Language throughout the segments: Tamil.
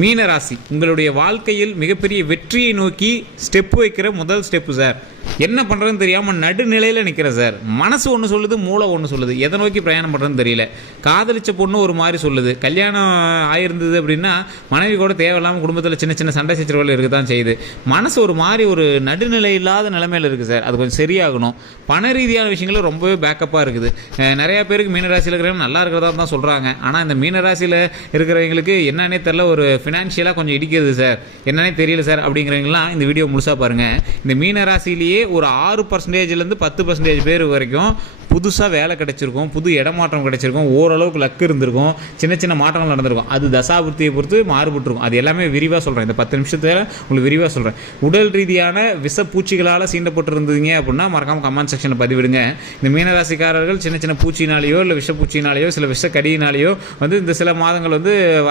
மீன ராசி உங்களுடைய வாழ்க்கையில் மிகப்பெரிய வெற்றியை நோக்கி ஸ்டெப் வைக்கிற முதல் ஸ்டெப்பு சார். என்ன பண்ணுறதுன்னு தெரியாமல் நடுநிலையில் நிற்கிற சார். மனசு ஒன்று சொல்லுது, மூளை ஒன்று சொல்லுது. எதை நோக்கி பிரயாணம் பண்ணுறதுன்னு தெரியல. காதலிச்ச பொண்ணு ஒரு மாதிரி சொல்லுது. கல்யாணம் ஆயிருந்தது அப்படின்னா மனைவி கூட தேவையில்லாமல் குடும்பத்தில் சின்ன சின்ன சண்டை சச்சரவுகள் இருக்க தான் செய்யுது. மனசு ஒரு மாதிரி ஒரு நடுநிலை இல்லாத நிலைமையில் இருக்குது சார். அது கொஞ்சம் சரியாகணும். பண ரீதியான விஷயங்களும் ரொம்பவே பேக்கப்பாக இருக்குது. நிறையா பேருக்கு மீனராசியில் இருக்கிறவங்க நல்லா இருக்கிறதா தான் சொல்கிறாங்க. ஆனால் இந்த மீனராசியில் இருக்கிறவங்களுக்கு என்னன்னே தெரியல, ஒரு ஃபினான்ஷியலாக கொஞ்சம் இடிக்கிறது சார், என்னன்னே தெரியல சார் அப்படிங்கிறவங்களாம் இந்த வீடியோ முழுசாக பாருங்கள். இந்த மீனராசிலேயே ஒரு 6% 10% பேர் வரைக்கும் புதுசாக வேலை கிடைச்சிருக்கும், புது இடமாற்றம் கிடைச்சிருக்கும், ஓரளவுக்கு லக்கு இருந்திருக்கும், சின்ன சின்ன மாற்றங்கள் நடந்திருக்கும். அது தசாபுத்தியை பொறுத்து மாறுபட்டுருக்கும். அது எல்லாமே விரிவாக சொல்கிறேன். இந்த 10 நிமிஷத்தில் உங்களுக்கு விரிவாக சொல்கிறேன். உடல் ரீதியான விஷப்பூச்சிகளால் சீண்டப்பட்டிருந்தீங்க அப்படின்னா மறக்காமல் கமெண்ட் செக்ஷனில் பதிவிடுங்க. இந்த மீனராசிக்காரர்கள் சின்ன சின்ன பூச்சினாலேயோ இல்லை விஷப்பூச்சினாலேயோ சில விஷக்கடியினாலேயோ இந்த சில மாதங்கள்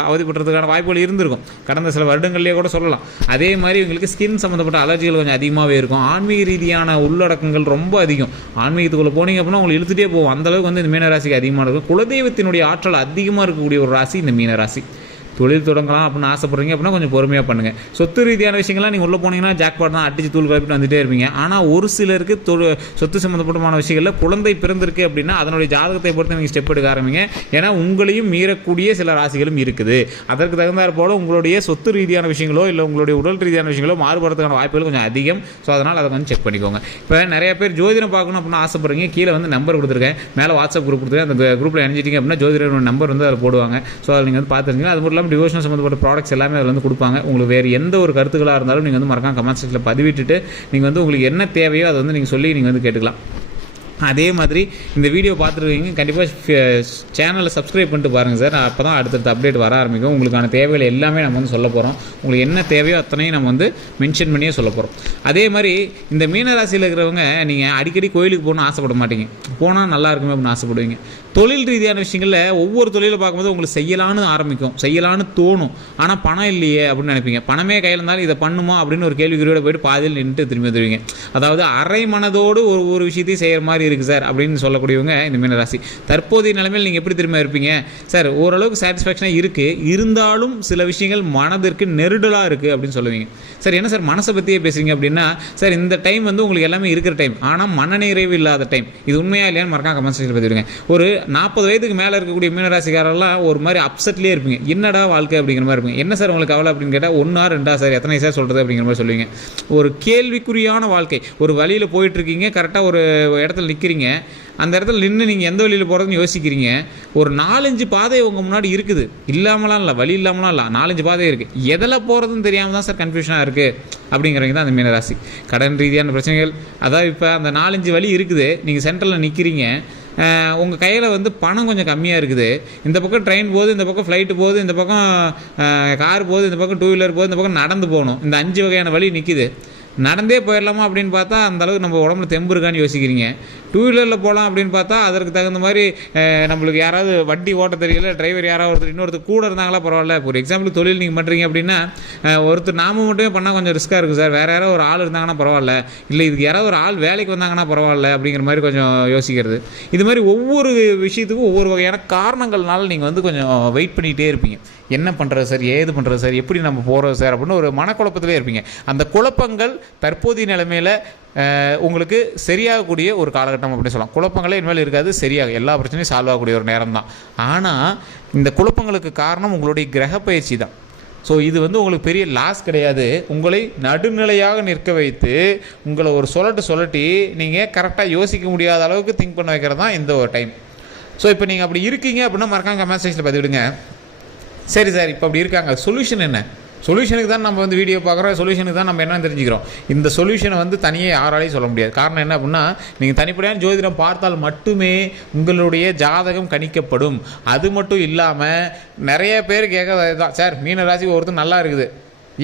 அவதிப்படுறதுக்கான வாய்ப்புகள் இருந்திருக்கும். கடந்த சில வருடங்கள்லேயே கூட சொல்லலாம். அதே மாதிரி இவங்களுக்கு ஸ்கின் சம்மந்தப்பட்ட அலர்ஜிகள் கொஞ்சம் அதிகமாகவே இருக்கும். ஆன்மீக ரீதியான உள்ளடக்கங்கள் ரொம்ப அதிகம். ஆன்மீகத்துக்குள்ளே போனீங்க அப்படின்னா உங்களுக்கு இழுத்துட்டே போகும். அந்தளவுக்கு இந்த மீனராசிக்கு அதிகமாக இருக்கும். குலதெய்வத்தினுடைய ஆற்றல் அதிகமாக இருக்கக்கூடிய ஒரு ராசி இந்த மீனராசி. தொழில் தொடங்கலாம் அப்படின்னு ஆசைப்படுறீங்க அப்படின்னா கொஞ்சம் பொறுமையாக பண்ணுங்கள். சொத்து ரீதியான விஷயங்கள்லாம் நீங்கள் உள்ளே போனீங்கன்னா ஜாக்பாட் தான், அடிச்சு தூள் கலப்பிட்டு வந்துட்டே இருப்பீங்க. ஆனால் ஒரு சிலருக்கு சொத்து சம்மந்தப்பட்டமான விஷயங்களில் குழந்தை பிறந்திருக்கு அப்படின்னா அதனுடைய ஜாதகத்தை பொறுத்து நீங்கள் ஸ்டெப் எடுக்க ஆரம்பிங்க. ஏன்னா உங்களையும் மீறக்கூடிய சில ராசிகளும் இருக்குது. அதற்கு தகுந்தாற் போல உங்களுடைய சொத்து ரீதியான விஷயங்களோ இல்லை உங்களுடைய உடல் ரீதியான விஷயங்களோ மாறுபடுறதுக்கான வாய்ப்புகள் கொஞ்சம் அதிகம். ஸோ அதனால் அதை கொஞ்சம் செக் பண்ணிக்கோங்க. இப்போ நிறைய பேர் ஜோதிடம் பார்க்கணும் அப்படின்னு ஆசைப்படுறீங்க. கீழே நம்பர் கொடுத்துருக்கேன், மேலே வாட்ஸ்அப் குரூப் கொடுத்துருக்கேன். அந்த குரூப்பில் இணைஞ்சிட்டிங்க அப்படின்னா ஜோதிடர் நம்பர் அதில் போடுவாங்க. ஸோ அதை நீங்கள் பார்த்துருக்கீங்க. அது மட்டும் டிவோஷனல் சம்மந்தப்பட்ட ப்ராடக்ட்ஸ் எல்லாமே அதில் கொடுப்பாங்க. உங்களுக்கு வேறு எந்த ஒரு கருத்துக்களாக இருந்தாலும் நீங்கள் மறக்காம கமெண்ட் செக்ஷனில் பதிவிட்டுட்டு நீங்கள் உங்களுக்கு என்ன தேவையோ அதை நீங்கள் சொல்லி நீங்கள் கேட்டுக்கலாம். அதே மாதிரி இந்த வீடியோ பார்த்துருக்கீங்க, கண்டிப்பாக சேனலை சப்ஸ்கிரைப் பண்ணிட்டு பாருங்கள் சார். அப்போ தான் அடுத்தடுத்த அப்டேட் வர ஆரம்பிக்கும். உங்களுக்கான தேவைகள் எல்லாமே நம்ம சொல்ல போகிறோம். உங்களுக்கு என்ன தேவையோ அத்தனையும் நம்ம மென்ஷன் பண்ணியே சொல்ல போகிறோம். அதே மாதிரி இந்த மீனராசியில் இருக்கிறவங்க நீங்கள் அடிக்கடி கோயிலுக்கு போகணும்னு ஆசைப்பட மாட்டீங்க. போனால் நல்லா இருக்குமே அப்படின்னு ஆசைப்படுவீங்க. தொழில் ரீதியான விஷயங்களில் ஒவ்வொரு தொழிலை பார்க்கும்போது உங்களுக்கு செய்யலான்னு ஆரம்பிக்கும், செய்யலான்னு தோணும். ஆனால் பணம் இல்லையே அப்படின்னு நினைப்பீங்க. பணமே கையில் இருந்தாலும் இதை பண்ணுமா அப்படின்னு ஒரு கேள்விக்குறியோடு போய்ட்டு பாதியில் நின்றுட்டு திரும்பி வந்துடுவீங்க. அதாவது அரை மனதோடு ஒரு விஷயத்தையும் செய்கிற மாதிரி இருக்குது சார் அப்படின்னு சொல்லக்கூடியவங்க இந்த மீனராசி. தற்போதைய நிலைமையில் நீங்கள் எப்படி திரும்ப இருப்பீங்க சார்? ஓரளவுக்கு சாட்டிஸ்ஃபேக்ஷனாக இருக்குது, இருந்தாலும் சில விஷயங்கள் மனதிற்கு நெருடலாக இருக்குது அப்படின்னு சொல்லுவீங்க. சார் என்ன சார் மனசை பற்றியே பேசுகிறீங்க அப்படின்னா, சார் இந்த டைம் உங்களுக்கு எல்லாமே இருக்கிற டைம், ஆனால் மனநிறைவு இல்லாத டைம். இது உண்மையாக இல்லையான்னு மறக்காம கமெண்ட் செக்ஷனில் பதிவிடுங்க. ஒரு 40 வயதுக்கு மேலே இருக்கக்கூடிய மீனராசிக்காரெல்லாம் ஒரு மாதிரி அப்செட்லேயே இருப்பீங்க. என்னடா வாழ்க்கை அப்படிங்கிற மாதிரி இருப்பீங்க. என்ன சார் உங்களுக்கு கவலை அப்படின்னு கேட்டால் 1 or 2 சார், எத்தனை சார் சொல்கிறது அப்படிங்கிற மாதிரி சொல்லுவீங்க. ஒரு கேள்விக்குறியான வாழ்க்கை. ஒரு வழியில் போயிட்டுருக்கீங்க, கரெக்டாக ஒரு இடத்துல நிற்கிறீங்க. அந்த இடத்துல நின்று நீங்கள் எந்த வழியில் போகிறதுன்னு யோசிக்கிறீங்க. ஒரு 4-5 பாதை உங்கள் முன்னாடி இருக்குது. இல்லாமலாம் இல்லை, வழி இல்லாமலாம் இல்லை, 4-5 பாதை இருக்குது. எதில் போகிறதுன்னு தெரியாமல் தான் சார் கன்ஃபியூஷனாக இருக்குது அப்படிங்கிறவங்க தான் அந்த மீனராசி. கடன் ரீதியான பிரச்சனைகள், அதாவது இப்போ அந்த 4-5 வழி இருக்குது, நீங்கள் சென்ட்ரலில் நிற்கிறீங்க. உங்கள் கையில் பணம் கொஞ்சம் கம்மியாக இருக்குது. இந்த பக்கம் ட்ரெயின் போகுது, இந்த பக்கம் ஃப்ளைட்டு போகுது, இந்த பக்கம் கார் போகுது, இந்த பக்கம் 2 வீலர் போகுது, இந்த பக்கம் நடந்து போகணும். இந்த 5 வகையான வழி நிற்கிது. நடந்தே போயிடலாமா அப்படின்னு பார்த்தா அந்தளவுக்கு நம்ம உடம்புல தெம்பு இருக்கான்னு யோசிக்கிறீங்க. 2 வீலரில் போகலாம் அப்படின்னு பார்த்தா அதற்கு தகுந்த மாதிரி நம்மளுக்கு யாராவது வண்டி ஓட்ட தெரியல, டிரைவர் யாராவது இன்னொருத்தர் கூட இருந்தாங்களா பரவாயில்ல. ஒரு எக்ஸாம்பிள் தொழில் நீங்கள் பண்ணுறீங்க அப்படின்னா ஒருத்தர் நாம மட்டுமே பண்ணால் கொஞ்சம் ரிஸ்க்காக இருக்குது சார். வேறு யாராவது ஒரு ஆள் இருந்தாங்கன்னா பரவாயில்ல, இல்லை இதுக்கு யாராவது ஒரு ஆள் வேலைக்கு வந்தாங்கன்னா பரவாயில்ல அப்படிங்கிற மாதிரி கொஞ்சம் யோசிக்கிறது. இது மாதிரி ஒவ்வொரு விஷயத்துக்கும் ஒவ்வொரு வகையான காரணங்கள்னால நீங்கள் கொஞ்சம் வெயிட் பண்ணிகிட்டே இருப்பீங்க. என்ன பண்ணுறது சார், ஏது பண்ணுறது சார், எப்படி நம்ம போகிறது சார் அப்படின்னு ஒரு மனக்குழப்பத்திலே இருப்பீங்க. அந்த குழப்பங்கள் தற்போதைய நிலைமையில் உங்களுக்கு சரியாகக்கூடிய ஒரு காலகட்டம் அப்படின்னு சொல்லலாம். குழப்பங்களே இனிமேல் இருக்காது, சரியாக எல்லா பிரச்சனையும் சால்வ் ஆகக்கூடிய ஒரு நேரம் தான். ஆனால் இந்த குழப்பங்களுக்கு காரணம் உங்களுடைய கிரக பயிற்சி தான். ஸோ இது உங்களுக்கு பெரிய லாஸ் கிடையாது. உங்களை நடுநிலையாக நிற்க வைத்து உங்களை ஒரு சொல்லட்டி நீங்கள் கரெக்டாக யோசிக்க முடியாத அளவுக்கு திங்க் பண்ண வைக்கிறது தான் இந்த ஒரு டைம். ஸோ இப்போ நீங்கள் அப்படி இருக்கீங்க அப்படின்னா மறக்காம கமெண்ட் செக்ஷனில் பதிவிடுங்க. சரி சார், இப்போ அப்படி இருக்காங்க, சொல்யூஷன் என்ன? சொல்யூஷனுக்கு தான் நம்ம வீடியோ பார்க்குறோம், சொல்யூஷனுக்கு தான் நம்ம என்னென்னு தெரிஞ்சுக்கிறோம். இந்த சொல்யூஷனை தனியே யாராலையும் சொல்ல முடியாது. காரணம் என்ன அப்படின்னா, நீங்கள் தனிப்படையான ஜோதிடம் பார்த்தால் மட்டுமே உங்களுடைய ஜாதகம் கணிக்கப்படும். அது மட்டும் இல்லாமல் நிறைய பேர் கேட்க தான், சார் மீனராசி ஒருத்தர் நல்லா இருக்குது,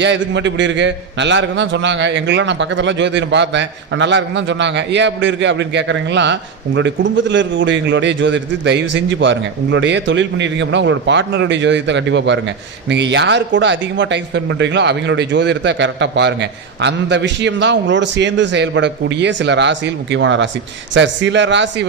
ஏன் இதுக்கு மட்டும் இப்படி இருக்குது, நல்லா இருக்குன்னு தான் சொன்னாங்க, எங்கெல்லாம் நான் பக்கத்தில் ஜோதிடம் பார்த்தேன், நல்லா இருக்குன்னு தான் சொன்னாங்க, ஏன் இப்படி இருக்குது அப்படின்னு கேட்குறீங்களாம். உங்களுடைய குடும்பத்தில் இருக்கக்கூடிய எங்களுடைய ஜோதிடத்தை தயவு செஞ்சு பாருங்கள். உங்களுடைய தொழில் பண்ணியிருக்கீங்க அப்படின்னா உங்களோட பார்ட்னருடைய ஜோதிடத்தை கண்டிப்பாக பாருங்கள். நீங்கள் யார் கூட அதிகமாக டைம் ஸ்பெண்ட் பண்ணுறீங்களோ அவங்களுடைய ஜோதிடத்தை கரெக்டாக பாருங்கள். அந்த விஷயம்தான் உங்களோட சேர்ந்து செயல்படக்கூடிய சில ராசியில் முக்கியமான ராசி. சார் சில ராசி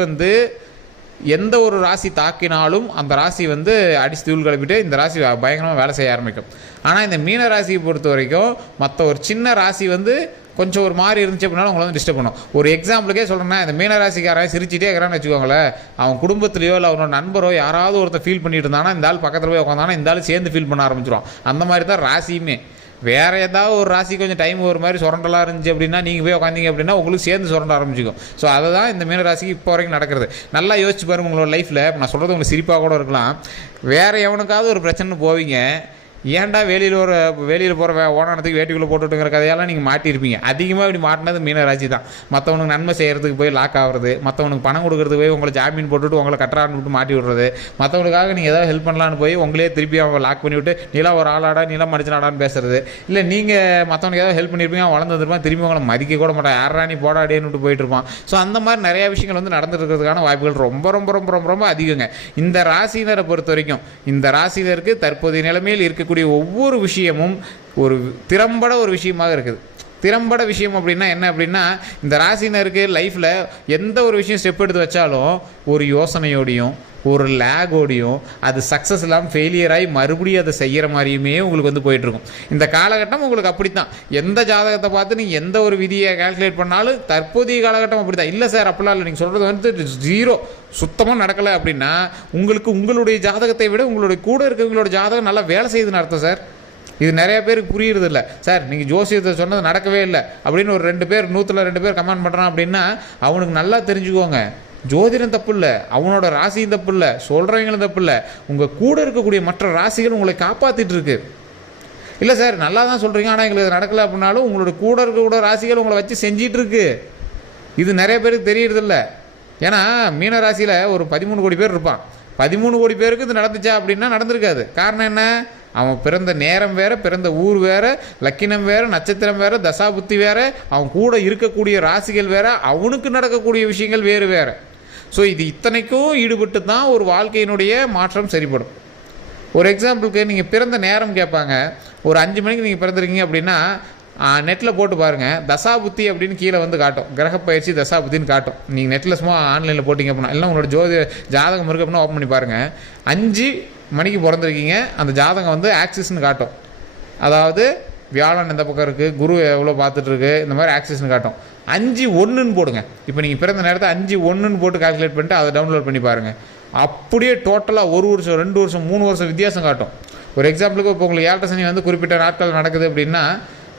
எந்த ஒரு ராசி தாக்கினாலும் அந்த ராசி வந்து அடித்து தூள் கிளப்பிட்டு இந்த ராசி பயங்கரமாக வேலை செய்ய ஆரம்பிக்கும். ஆனால் இந்த மீன ராசியை பொறுத்த வரைக்கும் மற்ற ஒரு சின்ன ராசி வந்து கொஞ்சம் ஒரு மாதிரி இருந்துச்சு அப்படின்னாலும் உங்களை வந்து டிஸ்டர்ப் பண்ணும். ஒரு எக்ஸாம்பிளுக்கே சொல்கிறேன்னா, இந்த மீனராசிக்காரன் சிரிச்சிட்டே இருக்கிறான்னு வச்சுக்கோங்களேன், அவன் குடும்பத்திலையோ இல்லை அவனோட நண்பரோ யாராவது ஒருத்தர் ஃபீல் பண்ணிட்டு இருந்தானா இந்த ஆள் பக்கத்தில் போய் உட்காந்தானா இந்த ஆள் சேர்ந்து ஃபீல் பண்ண ஆரம்பிச்சிடும். அந்த மாதிரி தான் ராசியுமே. வேறு ஏதாவது ஒரு ராசி கொஞ்சம் டைம் ஒரு மாதிரி சுரண்டலாக இருந்துச்சு அப்படின்னா நீங்கள் போய் உட்காந்திங்க அப்படின்னா உங்களுக்கு சேர்ந்து சுரண்ட ஆரம்பிச்சிக்கும். ஸோ அதை தான் இந்த மீன ராசிக்கு இப்போ வரைக்கும் நடக்கிறது. நல்லா யோசிச்சு பாருங்கள் உங்களோட லைஃப்பில். இப்போ நான் சொல்கிறது உங்களுக்கு சிரிப்பாக கூட இருக்கலாம். வேறு எவனுக்காவது ஒரு பிரச்சனை போவீங்க, ஏன்டா வெளியில் போகிற ஓனானத்துக்கு வேட்டிக்குள்ளே போட்டுட்டுங்கிற கதையெல்லாம் நீங்கள் மாட்டியிருப்பீங்க. அதிகமாக இப்படி மாட்டினது மீனராசி தான். மற்றவனுக்கு நன்மை செய்கிறதுக்கு போய் லாக் ஆகிறது, மற்றவனுக்கு பணம் கொடுக்குறதுக்கு போய் உங்களை ஜாமீன் போட்டுவிட்டு உங்களை கட்டுறான்னு விட்டு மாட்டி விடுறது, மற்றவனுக்காக நீங்கள் ஏதாவது ஹெல்ப் பண்ணலான்னு போய் உங்களே திருப்பி அவங்க லாக் பண்ணி விட்டு நீலாம் ஒரு ஆளாடா நீலாம் மடிச்சனாடான்னு பேசுறது. இல்லை நீங்கள் மற்றவனுக்கு ஏதாவது ஹெல்ப் பண்ணியிருப்பீங்க, அவன் வளர்ந்து வந்துருப்பான், திரும்பி உங்களை மதிக்க கூட மாட்டான், யாரா நீ போடாடேன்னு விட்டு போயிட்டு இருப்பான். ஸோ அந்த மாதிரி நிறையா விஷயங்கள் வந்து நடந்துட்டு இருக்கிறதுக்கான வாய்ப்புகள் ரொம்ப ரொம்ப ரொம்ப ரொம்ப ரொம்ப அதிகங்க. இந்த ராசினரை பொறுத்த வரைக்கும் இந்த ராசினருக்கு தற்போதைய நிலைமையில் இருக்கக்கூடிய ஒவ்வொரு விஷயமும் ஒரு திறம்பட ஒரு விஷயமாக இருக்குது. திறம்பட விஷயம் அப்படின்னா என்ன அப்படின்னா, இந்த ராசினருக்கு லைஃப்பில் எந்த ஒரு விஷயம் ஸ்டெப் எடுத்து வச்சாலும் ஒரு யோசனையோடையும் ஒரு லேகோடையும் அது சக்ஸஸ் இல்லாமல் ஃபெயிலியர் ஆகி மறுபடியும் அதை செய்கிற மாதிரியுமே உங்களுக்கு வந்து போயிட்டுருக்கும். இந்த காலகட்டம் உங்களுக்கு அப்படித்தான். எந்த ஜாதகத்தை பார்த்து நீங்கள் எந்த ஒரு விதியை கால்குலேட் பண்ணாலும் தற்போதைய காலகட்டம் அப்படி தான். இல்லை சார் அப்படிலாம் இல்லை, நீங்கள் சொல்கிறது வந்து ஜீரோ சுத்தமாக நடக்கலை அப்படின்னா உங்களுக்கு உங்களுடைய ஜாதகத்தை விட உங்களுடைய கூட இருக்கிறவங்களோட ஜாதகம் நல்லா வேலை செய்யுதுன்னு அர்த்தம் சார். இது நிறைய பேருக்கு புரியுறதில்ல. சார் நீங்கள் ஜோசியத்தை சொன்னது நடக்கவே இல்லை அப்படின்னு ஒரு 2 பேர் 100ல் 2 பேர் கமெண்ட் பண்ணுறான் அப்படின்னா அவனுக்கு நல்லா தெரிஞ்சுக்கோங்க, ஜோதிடம் தப்பு இல்லை, அவனோட ராசியும் தப்பு இல்லை, சொல்கிறவங்களும் தப்பு இல்லை, உங்கள் கூட இருக்கக்கூடிய மற்ற ராசிகள் உங்களை காப்பாற்றிட்டு இருக்கு. இல்லை சார் நல்லா தான் சொல்கிறீங்க ஆனால் எங்களுக்கு நடக்கலை அப்படின்னாலும் உங்களோட கூட இருக்கக்கூடிய ராசிகள் உங்களை வச்சு செஞ்சிட்டு இருக்கு. இது நிறைய பேருக்கு தெரியறதில்ல. ஏன்னா மீன ராசியில் ஒரு 13 கோடி பேர் இருப்பான். 13 கோடி பேருக்கு இது நடந்துச்சா அப்படின்னா நடந்திருக்காது. காரணம் என்ன? அவன் பிறந்த நேரம் வேறு, பிறந்த ஊர் வேறு, லக்கினம் வேறு, நட்சத்திரம் வேறு, தசாபுத்தி வேறு, அவன் கூட இருக்கக்கூடிய ராசிகள் வேறு, அவனுக்கு நடக்கக்கூடிய விஷயங்கள் வேறு வேறு. ஸோ இது இத்தனைக்கும் ஈடுபட்டு தான் ஒரு வாழ்க்கையினுடைய மாற்றம் சரிப்படும். ஒரு எக்ஸாம்பிளுக்கு நீங்கள் பிறந்த நேரம் கேட்பாங்க. ஒரு 5 மணிக்கு நீங்கள் பிறந்திருக்கீங்க அப்படின்னா நெட்டில் போட்டு பாருங்கள், தசாபுத்தி அப்படின்னு கீழே வந்து காட்டும், கிரகப்பயிற்சி தசாபுத்தின்னு காட்டும். நீங்கள் நெட்டில் சும்மா ஆன்லைனில் போட்டிங்க அப்படின்னா இல்லை உங்களோட ஜாதகம் இருக்குது அப்படின்னா ஓப்பன் பண்ணி பாருங்கள். 5 மணிக்கு பிறந்திருக்கீங்க, அந்த ஜாதகம் வந்து ஆக்சிஸ்ன்னு காட்டும். அதாவது வியாழன் எந்த பக்கம் இருக்குது, குரு எவ்வளோ பார்த்துட்ருக்கு, இந்த மாதிரி ஆக்சிஸ்ன்னு காட்டும். 5-1ன்னு போடுங்க. இப்போ நீங்கள் பிறந்த நேரத்தை 5-1ன்னு போட்டு கால்குலேட் பண்ணிட்டு அதை டவுன்லோட் பண்ணி பாருங்கள். அப்படியே டோட்டலாக 1 வருஷம் 2 வருஷம் 3 வருஷம் வித்தியாசம் காட்டும். ஒரு எக்ஸாம்பிளுக்கு இப்போ உங்களுக்கு 7 சனி வந்து குறிப்பிட்ட நாட்கள் நடக்குது அப்படின்னா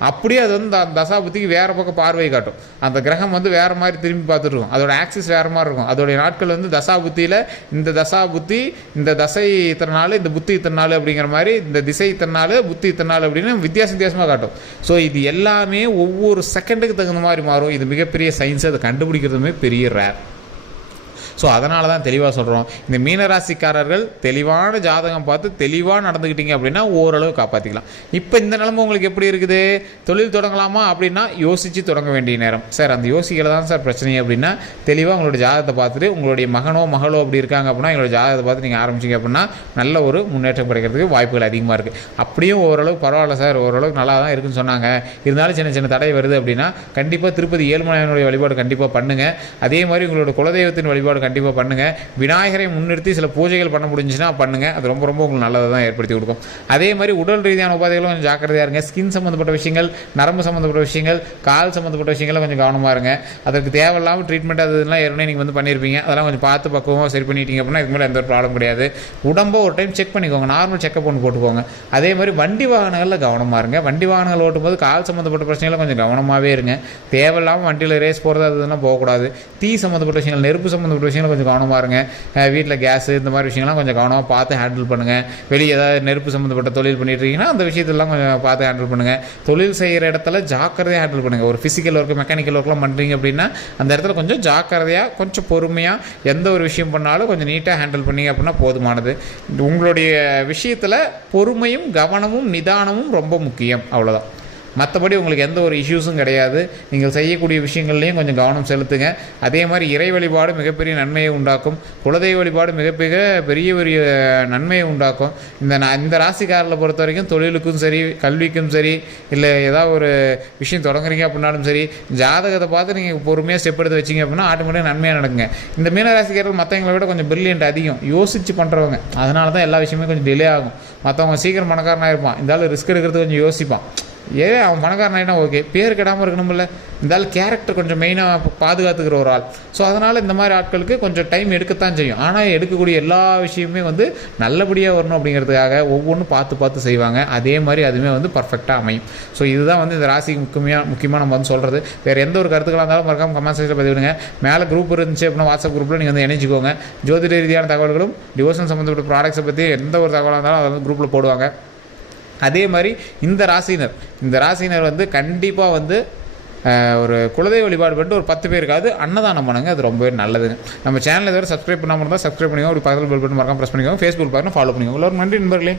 அப்படியே அது வந்து அந்த தசாபுத்திக்கு வேறு பக்கம் பார்வை காட்டும். அந்த கிரகம் வந்து வேறு மாதிரி திரும்பி பார்த்துருக்கும், அதோட ஆக்சிஸ் வேறு மாதிரி இருக்கும். அதோடைய நாட்கள் வந்து தசாபுத்தியில் இந்த தசாபுத்தி இந்த தசை இத்தனை நாள், இந்த புத்தி இத்தனை நாள் அப்படிங்கிற மாதிரி, இந்த திசை இத்தனை நாள், புத்தி இத்தனை நாள் அப்படின்னு வித்தியாசமாக காட்டும். ஸோ இது எல்லாமே ஒவ்வொரு செகண்டுக்கு தகுந்த மாதிரி மாறும். இது மிகப்பெரிய சயின்ஸ். அதை கண்டுபிடிக்கிறதுமே பெரிய ரேர். ஸோ அதனால தான் தெளிவாக சொல்கிறோம், இந்த மீனராசிக்காரர்கள் தெளிவான ஜாதகம் பார்த்து தெளிவாக நடந்துக்கிட்டீங்க அப்படின்னா ஓரளவு காப்பாற்றிக்கலாம். இப்போ இந்த நிலைமை உங்களுக்கு எப்படி இருக்குது? தொழில் தொடங்கலாமா அப்படின்னா யோசித்து தொடங்க வேண்டிய நேரம். சார் அந்த யோசிக்கல தான் சார் பிரச்சனை அப்படின்னா தெளிவாக உங்களோட ஜாதகத்தை பார்த்துட்டு உங்களுடைய மகனோ மகளோ அப்படி இருக்காங்க அப்படின்னா எங்களோட ஜாதகத்தை பார்த்து நீங்கள் ஆரம்பிச்சிங்க அப்படின்னா நல்ல ஒரு முன்னேற்றம் கிடைக்கிறதுக்கு வாய்ப்புகள் அதிகமாக இருக்குது. அப்படியும் ஓரளவுக்கு பரவாயில்ல சார், ஓரளவுக்கு நல்லா தான் இருக்குன்னு சொன்னாங்க, இருந்தாலும் சின்ன சின்ன தடை வருது அப்படின்னா கண்டிப்பாக திருப்பதி ஏழுமலையானுடைய வழிபாடு கண்டிப்பாக பண்ணுங்கள். அதே மாதிரி உங்களோட குலதெய்வத்தின் வழிபாடு கண்டிப்பாக பண்ணுங்கள். விநாயகரை முன்னிறுத்தி சில பூஜைகள் பண்ண முடிஞ்சுன்னா பண்ணுங்கள். அது ரொம்ப ரொம்ப உங்களுக்கு நல்லதை தான் ஏற்படுத்தி கொடுக்கும். அதே மாதிரி உடல் ரீதியான உபாதைகளும் கொஞ்சம் ஜாக்கிரதையாக இருங்க. ஸ்கின் சம்மந்தப்பட்ட விஷயங்கள், நரம்பு சம்மந்தப்பட்ட விஷயங்கள், கால் சம்மந்தப்பட்ட விஷயங்களும் கொஞ்சம் கவனமாக இருங்க. அதற்கு தேவையில்லாமல் ட்ரீட்மெண்ட் அதெல்லாம் ஏற்கனவே நீங்கள் வந்து பண்ணியிருப்பீங்க, அதெல்லாம் கொஞ்சம் பார்த்து பக்குவமாக சரி பண்ணிட்டீங்க அப்படின்னா இதுக்கு மேலே எந்த ஒரு ப்ராப்ளம் கிடையாது. உடம்பை ஒரு டைம் செக் பண்ணிக்கோங்க, நார்மல் செக்கப் ஒன்று போட்டுக்கோங்க. அதே மாதிரி வண்டி வாகனங்களில் கவனமாக இருங்க. வண்டி வாகனங்கள் ஓட்டும்போது கால் சம்மந்தப்பட்ட பிரச்சனைகளும் கொஞ்சம் கவனமாகவே இருங்க. தேவையில்லாமல் வண்டியில் ரேஸ் போகிறது அதெல்லாம் போகக்கூடாது. தீ சம்மந்தப்பட்ட விஷயங்கள், நெருப்பு சம்மந்தப்பட்ட விஷயங்கள் கொஞ்சம் கவனமாக இருங்க. வீட்டில் கேஸு இந்த மாதிரி விஷயங்கள்லாம் கொஞ்சம் கவனமாக பார்த்து ஹேண்டில் பண்ணுங்கள். வெளியே ஏதாவது நெருப்பு சம்மந்தப்பட்ட தொழில் பண்ணிட்டு இருக்கீங்கன்னா அந்த விஷயத்தெல்லாம் கொஞ்சம் பார்த்து ஹேண்டில் பண்ணுங்கள். தொழில் செய்கிற இடத்துல ஜாக்கிரதையாக ஹேண்டில் பண்ணுங்கள். ஒரு ஃபிசிக்கல் ஒர்க்கு மெக்கானிக்கல் ஒர்க்லாம் பண்ணுறீங்க அப்படின்னா அந்த இடத்துல கொஞ்சம் ஜாக்கிரதையாக கொஞ்சம் பொறுமையாக எந்த ஒரு விஷயம் பண்ணாலும் கொஞ்சம் நீட்டாக ஹேண்டில் பண்ணிங்க அப்படின்னா போதுமானது. உங்களுடைய விஷயத்தில் பொறுமையும் கவனமும் நிதானமும் ரொம்ப முக்கியம். அவ்வளோதான். மற்றபடி உங்களுக்கு எந்த ஒரு இஷ்யூஸும் கிடையாது. நீங்கள் செய்யக்கூடிய விஷயங்கள்லையும் கொஞ்சம் கவனம் செலுத்துங்க. அதே மாதிரி இறை வழிபாடு மிகப்பெரிய நன்மையை உண்டாக்கும். குலதெய்வ வழிபாடு பெரிய நன்மையை உண்டாக்கும். இந்த ராசிக்காரர்களை பொறுத்த வரைக்கும் தொழிலுக்கும் சரி, கல்விக்கும் சரி, இல்லை ஏதாவது ஒரு விஷயம் தொடங்குறீங்க அப்படின்னாலும் சரி, ஜாதகத்தை பார்த்து நீங்கள் பொறுமையாக ஸ்டெப் எடுத்து வச்சிங்க அப்படின்னா ஆட்டோமேட்டிக்காக நன்மையாக நடக்குங்க. இந்த மீனராசிக்காரர்கள் மற்றவங்களை விட கொஞ்சம் பிரில்லியன்ட் அதிகம், யோசித்து பண்ணுறவங்க. அதனால தான் எல்லா விஷயமே கொஞ்சம் டிலே ஆகும். மற்றவங்க சீக்கிரம் பணக்காரனாக இருப்பான், இந்த ரிஸ்க் எடுக்கிறது கொஞ்சம் யோசிப்பான். அவன் பணக்காரனாயினா ஓகே, பேர் கெடாமல் இருக்கணும்ல. இந்த கேரக்டர் கொஞ்சம் மெயினாக பாதுகாத்துக்கிற ஒரு ஆள். ஸோ அதனால் இந்த மாதிரி ஆட்களுக்கு கொஞ்சம் டைம் எடுக்கத்தான் செய்யும். ஆனால் எடுக்கக்கூடிய எல்லா விஷயமே நல்லபடியாக வரணும் அப்படிங்கிறதுக்காக ஒவ்வொன்றும் பார்த்து செய்வாங்க. அதே மாதிரி அதுவுமே பர்ஃபெக்டாக அமையும். ஸோ இதுதான் இந்த ராசிக்கு முக்கியமாக நம்ம சொல்கிறது. வேறு எந்த ஒரு கருத்துக்களாக இருந்தாலும் மறக்காம கமெண்ட் செக்ஷனில் பதிவிடுங்க. மேலே குரூப் இருந்துச்சு அப்படின்னா வாட்ஸ்அப் குரூப்பில் நீங்கள் இணைச்சிக்கோங்க. ஜோதிட ரீதியான தகவல்களும் டிவோஷன் சம்மந்தப்பட்ட ப்ராடக்ட்ஸை பற்றி எந்த ஒரு தகவலாக இருந்தாலும் அதை குரூப்பில் போடுவாங்க. அதே மாதிரி இந்த ராசினர் கண்டிப்பாக ஒரு குலதெய்வ வழிபாடு பண்ணிட்டு ஒரு 10 பேருக்காவது அன்னதானம் பண்ணுங்க. அது ரொம்பவே நல்லதுங்க. நம்ம சேனல் எதாவது சப்ஸ்கிரைப் பண்ணாமல் இருந்தால் சப்ஸ்கிரைப் பண்ணிக்கோங்க. ஒரு பக்கத்தில் பெல் பட்டன் மறக்காம ப்ரெஸ் பண்ணிக்கோங்க. ஃபேஸ்புக் பார்க்கணும், ஃபாலோ பண்ணிக்கோங்க. எல்லோரும் நன்றி நண்பர்களே.